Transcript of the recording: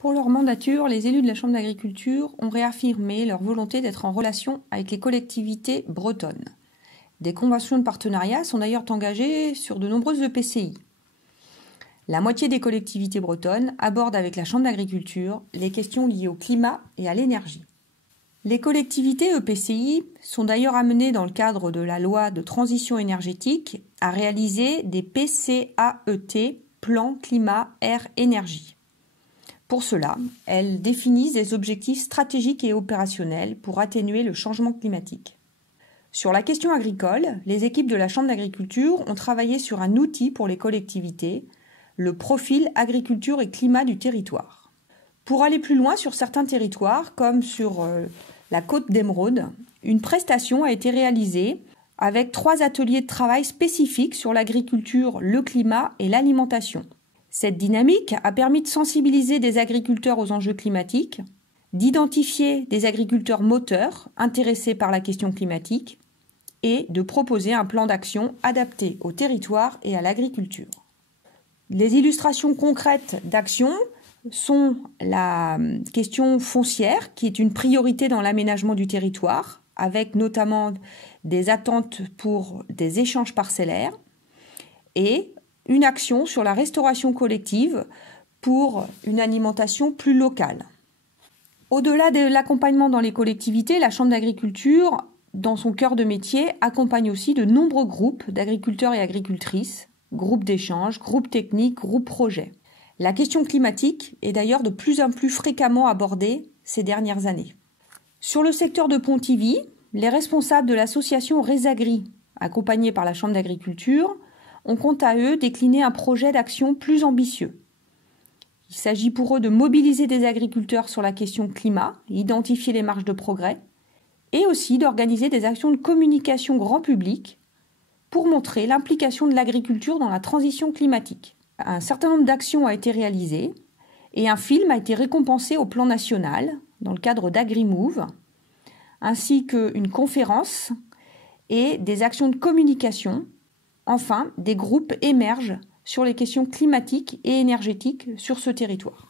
Pour leur mandature, les élus de la Chambre d'agriculture ont réaffirmé leur volonté d'être en relation avec les collectivités bretonnes. Des conventions de partenariat sont d'ailleurs engagées sur de nombreuses EPCI. La moitié des collectivités bretonnes abordent avec la Chambre d'agriculture les questions liées au climat et à l'énergie. Les collectivités EPCI sont d'ailleurs amenées dans le cadre de la loi de transition énergétique à réaliser des PCAET, Plan Climat Air Énergie. Pour cela, elles définissent des objectifs stratégiques et opérationnels pour atténuer le changement climatique. Sur la question agricole, les équipes de la Chambre d'agriculture ont travaillé sur un outil pour les collectivités, le profil agriculture et climat du territoire. Pour aller plus loin sur certains territoires, comme sur la côte d'Émeraude, une prestation a été réalisée avec 3 ateliers de travail spécifiques sur l'agriculture, le climat et l'alimentation. Cette dynamique a permis de sensibiliser des agriculteurs aux enjeux climatiques, d'identifier des agriculteurs moteurs intéressés par la question climatique et de proposer un plan d'action adapté au territoire et à l'agriculture. Les illustrations concrètes d'action sont la question foncière, qui est une priorité dans l'aménagement du territoire, avec notamment des attentes pour des échanges parcellaires, et une action sur la restauration collective pour une alimentation plus locale. Au-delà de l'accompagnement dans les collectivités, la Chambre d'agriculture, dans son cœur de métier, accompagne aussi de nombreux groupes d'agriculteurs et agricultrices, groupes d'échange, groupes techniques, groupes projets. La question climatique est d'ailleurs de plus en plus fréquemment abordée ces dernières années. Sur le secteur de Pontivy, les responsables de l'association Resagri, accompagnés par la Chambre d'agriculture, ont quant à eux décliné un projet d'action plus ambitieux. Il s'agit pour eux de mobiliser des agriculteurs sur la question climat, identifier les marges de progrès, et aussi d'organiser des actions de communication grand public pour montrer l'implication de l'agriculture dans la transition climatique. Un certain nombre d'actions a été réalisé et un film a été récompensé au plan national dans le cadre d'AgriMove, ainsi qu'une conférence et des actions de communication. Enfin, des groupes émergent sur les questions climatiques et énergétiques sur ce territoire.